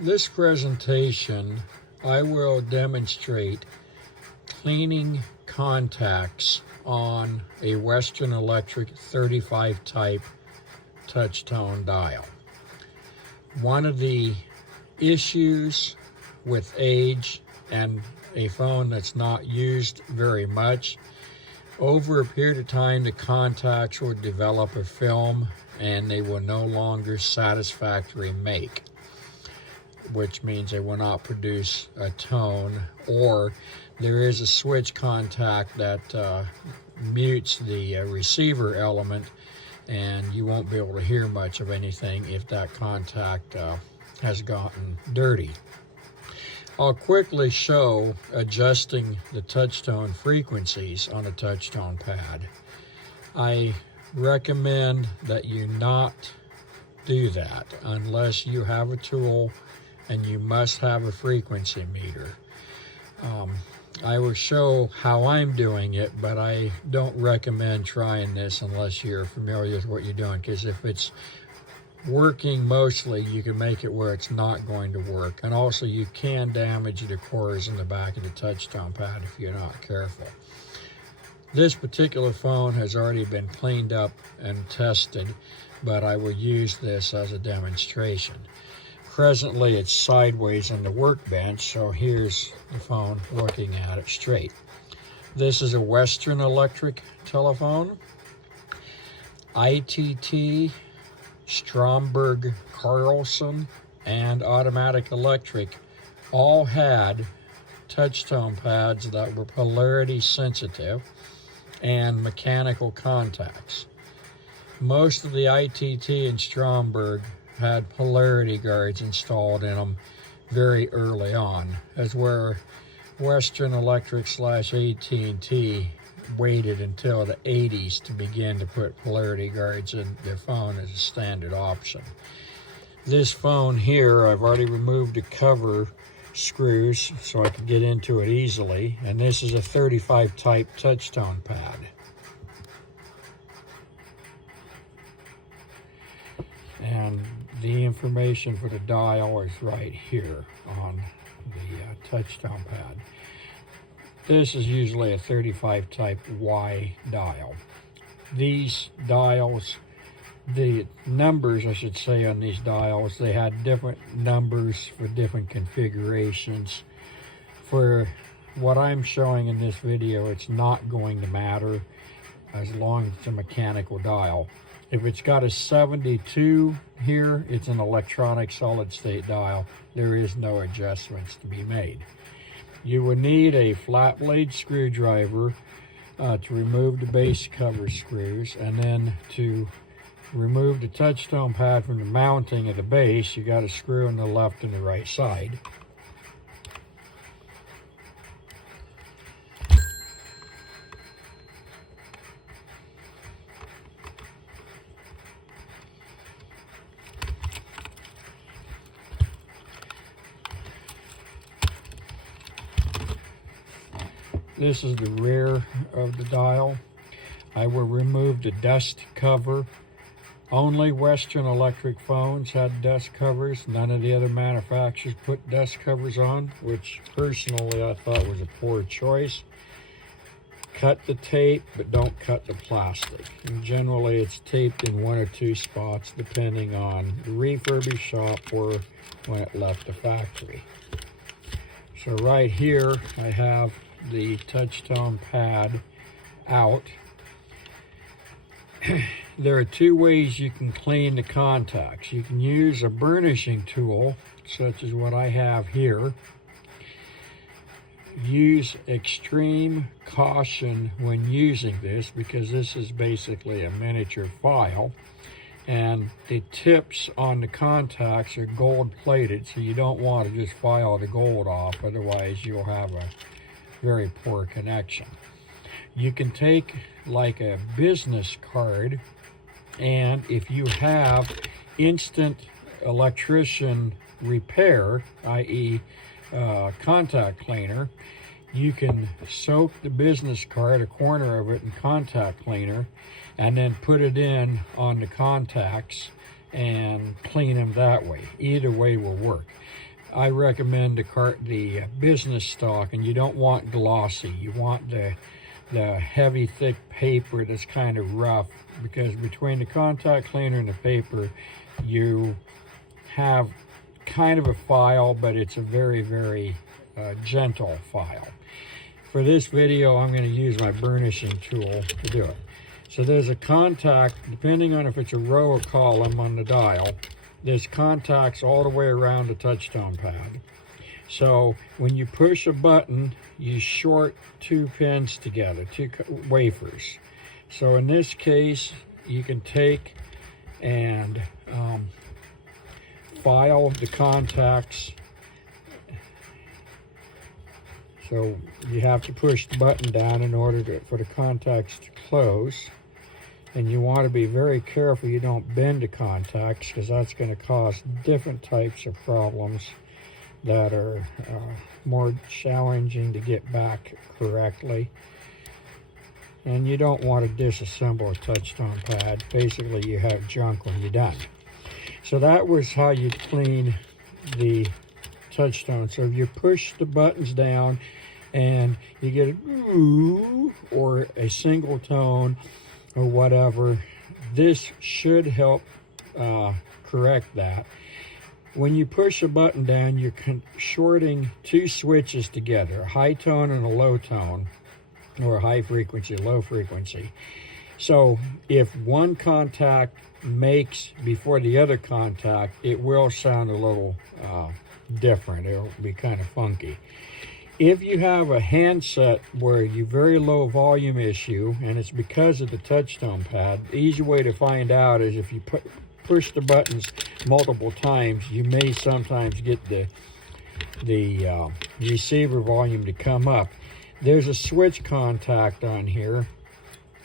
This presentation, I will demonstrate cleaning contacts on a Western Electric 35 type touch-tone dial. One of the issues with age and a phone that's not used very much, over a period of time the contacts will develop a film and they will no longer satisfactorily make, which means they will not produce a tone, or there is a switch contact that mutes the receiver element and you won't be able to hear much of anything if that contact has gotten dirty. I'll quickly show adjusting the touch-tone frequencies on a touch-tone pad. I recommend that you not do that unless you have a tool and you must have a frequency meter. I will show how I'm doing it, but I don't recommend trying this unless you're familiar with what you're doing, because if it's working mostly, you can make it where it's not going to work. And also you can damage the cores in the back of the touch-tone pad if you're not careful. This particular phone has already been cleaned up and tested, but I will use this as a demonstration. Presently it's sideways on the workbench, so here's the phone looking at it straight. This is a Western Electric telephone. ITT, Stromberg Carlson, and Automatic Electric all had touch-tone pads that were polarity sensitive and mechanical contacts. Most of the ITT and Stromberg had polarity guards installed in them very early on, as where Western Electric / AT&T waited until the 80s to begin to put polarity guards in their phone as a standard option. This phone here, I've already removed the cover screws so I can get into it easily, and this is a 35 type touch-tone pad. And the information for the dial is right here on the touch-tone pad. This is usually a 35 type Y dial. These dials, the numbers I should say on these dials, they had different numbers for different configurations. For what I'm showing in this video, it's not going to matter as long as it's a mechanical dial. If it's got a 72 here, it's an electronic solid state dial. There is no adjustments to be made. You would need a flat blade screwdriver to remove the base cover screws, and then to remove the touch-tone pad from the mounting of the base, you got a screw on the left and the right side. This is the rear of the dial. I will remove the dust cover. Only Western Electric phones had dust covers. None of the other manufacturers put dust covers on, which personally I thought was a poor choice. Cut the tape, but don't cut the plastic. And generally it's taped in one or two spots depending on the refurbished shop or when it left the factory. So right here I have the touch-tone pad out. There are two ways you can clean the contacts. You can use a burnishing tool, such as what I have here. Use extreme caution when using this, because this is basically a miniature file, and the tips on the contacts are gold plated, so you don't want to just file the gold off, otherwise you'll have a very poor connection. You can take like a business card, and if you have instant electrician repair, i.e. Contact cleaner, you can soak the business card, a corner of it, in contact cleaner, and then put it in on the contacts and clean them that way. Either way will work. I recommend the business stock, and you don't want glossy. You want the heavy, thick paper that's kind of rough, because between the contact cleaner and the paper, you have kind of a file, but it's a very, very gentle file. For this video, I'm going to use my burnishing tool to do it. So there's a contact, depending on if it's a row or column on the dial, there's contacts all the way around the touchtone pad. So when you push a button, you short two pins together, two wafers. So in this case, you can take and file the contacts. So you have to push the button down in order for the contacts to close. And you want to be very careful you don't bend the contacts, because that's going to cause different types of problems that are more challenging to get back correctly. And you don't want to disassemble a touchtone pad. Basically, you have junk when you're done. So that was how you clean the touchtone. So if you push the buttons down and you get a ooh or a single tone or whatever, this should help correct that. When you push a button down, you're shorting two switches together, a high tone and a low tone, or a high frequency, low frequency. So if one contact makes before the other contact, it will sound a little different. It'll be kind of funky. If you have a handset where you very low volume issue, and it's because of the touchtone pad, the easy way to find out is if you push the buttons multiple times, you may sometimes get the receiver volume to come up. There's a switch contact on here,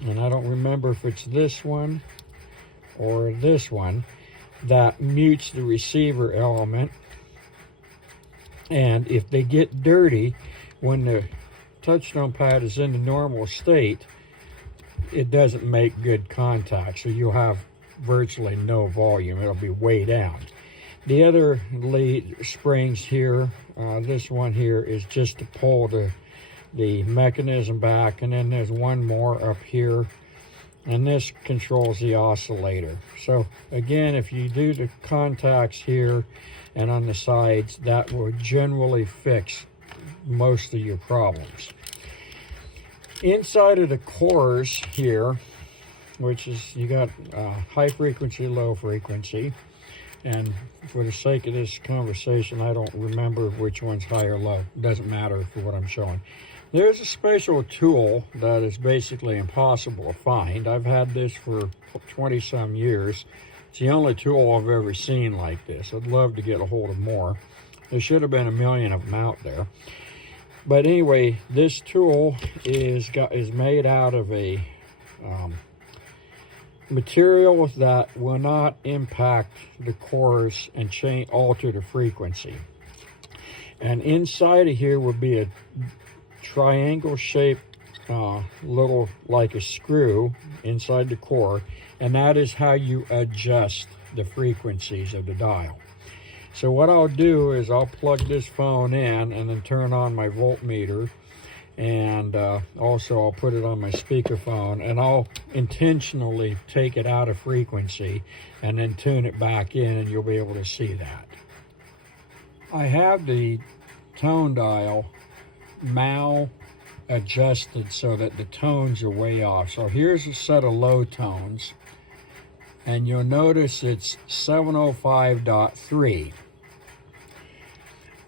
and I don't remember if it's this one or this one, that mutes the receiver element. And if they get dirty, when the touchtone pad is in the normal state, it doesn't make good contact, so you'll have virtually no volume. It'll be way down. The other lead springs here, this one here is just to pull the mechanism back, and then there's one more up here, and this controls the oscillator. So again, if you do the contacts here and on the sides, that will generally fix most of your problems. Inside of the cores here, which is, you got high frequency, low frequency, and for the sake of this conversation, I don't remember which one's high or low. It doesn't matter for what I'm showing. There's a special tool that is basically impossible to find. I've had this for 20-some years. It's the only tool I've ever seen like this. I'd love to get a hold of more. There should have been a million of them out there. But anyway, this tool is made out of a material that will not impact the cores and alter the frequency. And inside of here will be a triangle shaped little, like a screw inside the core, and that is how you adjust the frequencies of the dial. So what I'll do is I'll plug this phone in and then turn on my voltmeter, and also I'll put it on my speakerphone, and I'll intentionally take it out of frequency and then tune it back in, and you'll be able to see that. I have the tone dial adjusted so that the tones are way off. So here's a set of low tones, and you'll notice it's 705.3.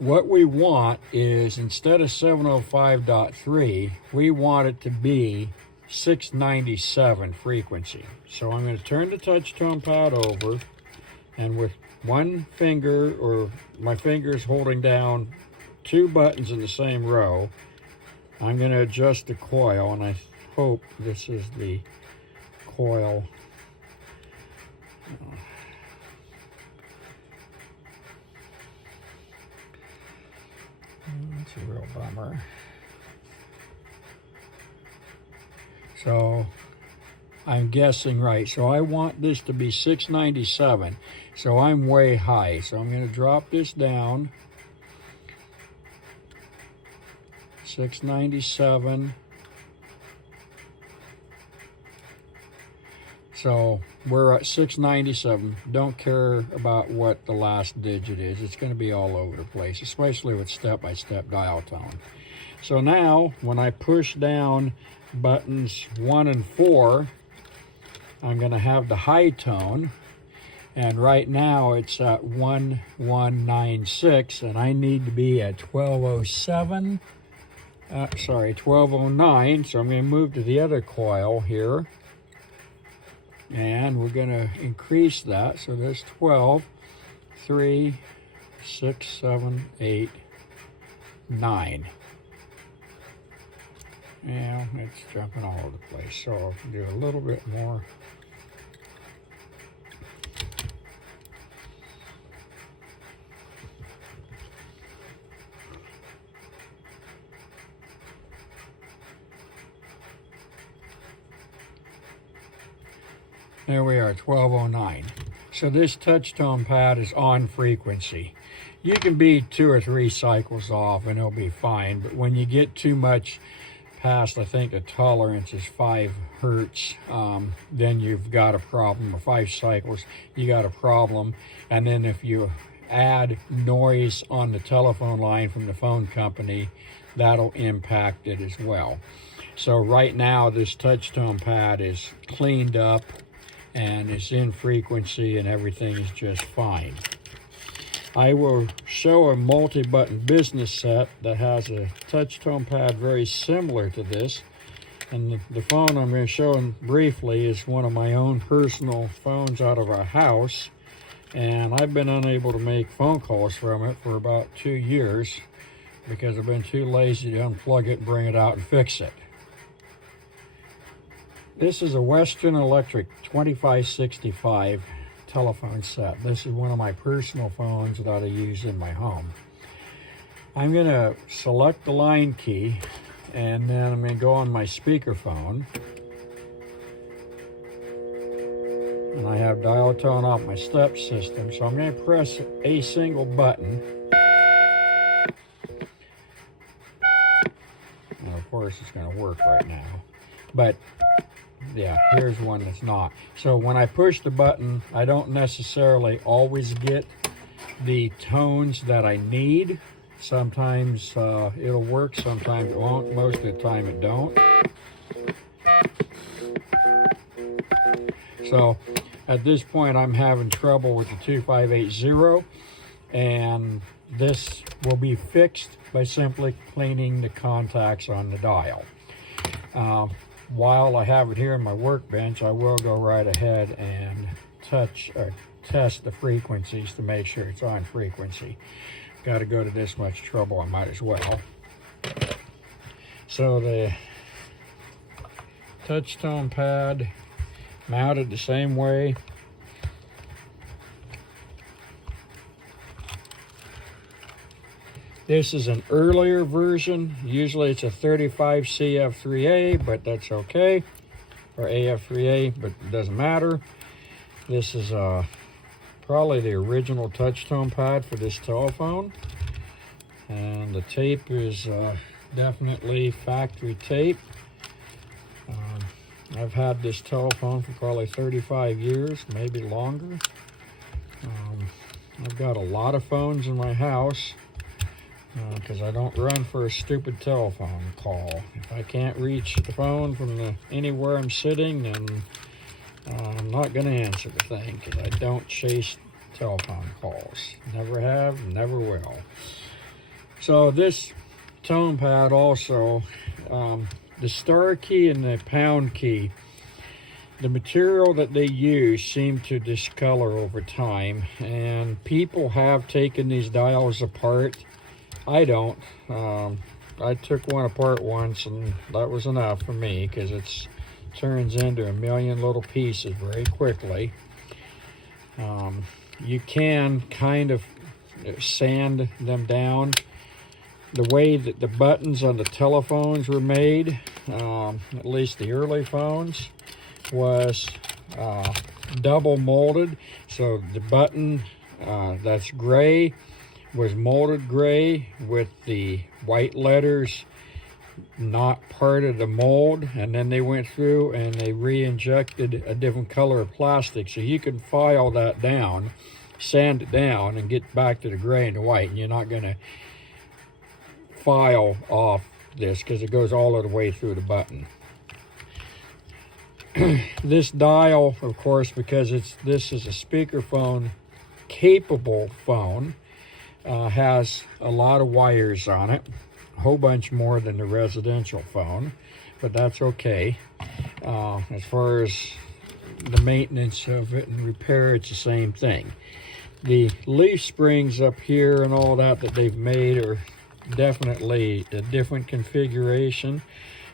What we want is, instead of 705.3, we want it to be 697 frequency. So I'm going to turn the touchtone pad over, and with one finger, or my fingers holding down two buttons in the same row, I'm going to adjust the coil, and I hope this is the coil. That's a real bummer. So I'm guessing right. So I want this to be 697. So I'm way high. So I'm going to drop this down 697. So we're at 697. Don't care about what the last digit is. It's going to be all over the place, especially with step-by-step dial tone. So now when I push down buttons 1 and 4, I'm going to have the high tone. And right now it's at 1196, and I need to be at 1207. Sorry, 1209. So I'm going to move to the other coil here. And we're going to increase that. So there's 12, 3, 6, 7, 8, 9. Yeah, it's jumping all over the place. So I'll do a little bit more. There we are, 1209. So this touch tone pad is on frequency. You can be 2 or 3 cycles off and it'll be fine, but when you get too much past, I think the tolerance is 5 hertz, then you've got a problem. Or 5 cycles, you got a problem. And then if you add noise on the telephone line from the phone company, that'll impact it as well. So right now this touch tone pad is cleaned up and it's in frequency and everything is just fine. I will show a multi-button business set that has a touch tone pad very similar to this. And the phone I'm going to show briefly is one of my own personal phones out of our house. And I've been unable to make phone calls from it for about 2 years because I've been too lazy to unplug it and bring it out and fix it. This is a Western Electric 2565 telephone set. This is one of my personal phones that I use in my home. I'm going to select the line key and then I'm going to go on my speakerphone. And I have dial tone off my step system, so I'm going to press a single button. And of course it's going to work right now. But yeah, here's one that's not. So when I push the button, I don't necessarily always get the tones that I need. Sometimes it'll work, sometimes it won't. Most of the time it don't. So at this point I'm having trouble with the 2580, and this will be fixed by simply cleaning the contacts on the dial. While I have it here on my workbench, I will go right ahead and test the frequencies to make sure it's on frequency. Got to go to this much trouble, I might as well. So the touch tone pad mounted the same way. This is an earlier version. Usually it's a 35 CF3A, but that's okay. Or AF3A, but it doesn't matter. This is probably the original touch tone pad for this telephone. And the tape is definitely factory tape. I've had this telephone for probably 35 years, maybe longer. I've got a lot of phones in my house because I don't run for a stupid telephone call. If I can't reach the phone from anywhere I'm sitting, then I'm not going to answer the thing because I don't chase telephone calls. Never have, never will. So this tone pad also, the star key and the pound key, the material that they use seem to discolor over time, and people have taken these dials apart. I don't. I took one apart once and that was enough for me because it turns into a million little pieces very quickly. You can kind of sand them down. The way that the buttons on the telephones were made, at least the early phones, was double molded. So the button that's gray was molded gray with the white letters not part of the mold, and then they went through and they re-injected a different color of plastic, so you can file that down, sand it down, and get back to the gray and the white, and you're not going to file off this because it goes all of the way through the button. This dial, of course, because this is a speakerphone capable phone, has a lot of wires on it, a whole bunch more than the residential phone, but that's okay. As far as the maintenance of it and repair, it's the same thing. The leaf springs up here and all that they've made are definitely a different configuration.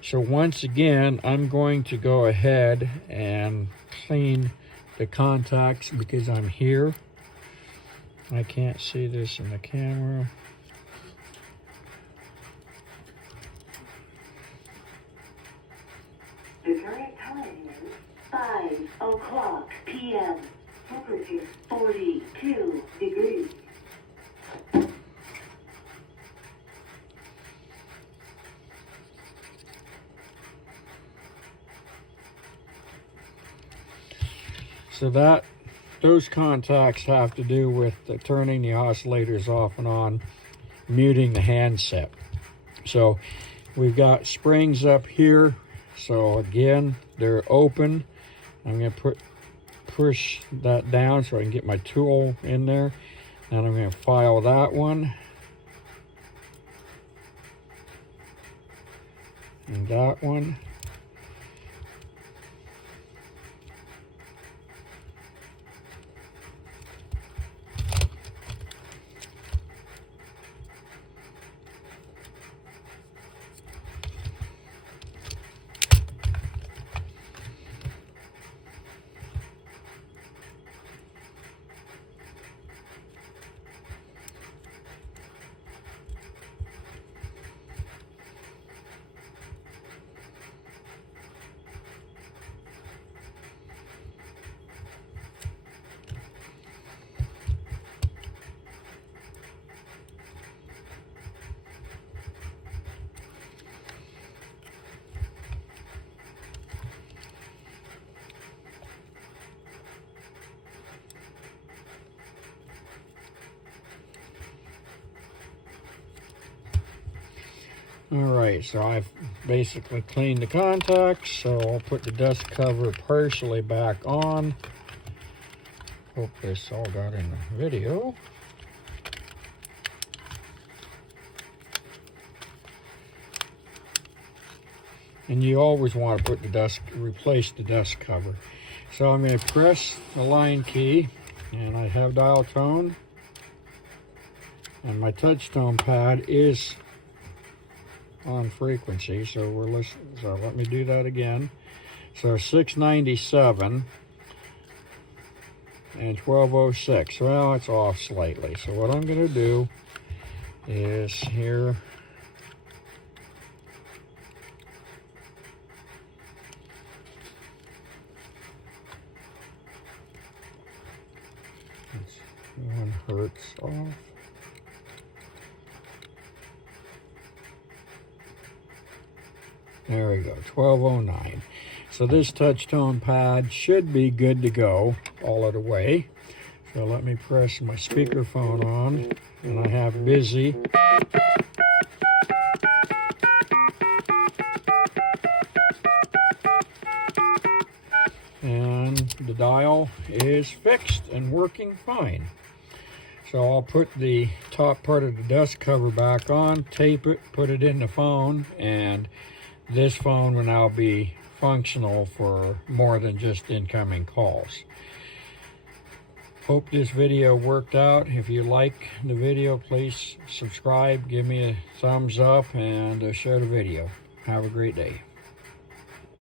So once again, I'm going to go ahead and clean the contacts because I'm here. I can't see this in the camera. The current time is 5:00 p.m. Temperature 42 degrees. So those contacts have to do with turning the oscillators off and on, muting the handset. So we've got springs up here. So again, they're open. I'm going to push that down so I can get my tool in there. And I'm going to file that one. And that one. Alright, so I've basically cleaned the contacts, so I'll put the dust cover partially back on. Hope this all got in the video. And you always want to put replace the dust cover. So I'm going to press the line key, and I have dial tone, and my touch tone pad is on frequency, so we're listening. So let me do that again. So 697 and 1206. Well, it's off slightly. So what I'm going to do is here. It's 1 hertz off. There we go, 1209. So this touch tone pad should be good to go all of the way. So let me press my speakerphone on, and I have busy. And the dial is fixed and working fine. So I'll put the top part of the dust cover back on, tape it, put it in the phone, and this phone will now be functional for more than just incoming calls. Hope this video worked out. If you like the video, please subscribe, give me a thumbs up, and share the video. Have a great day.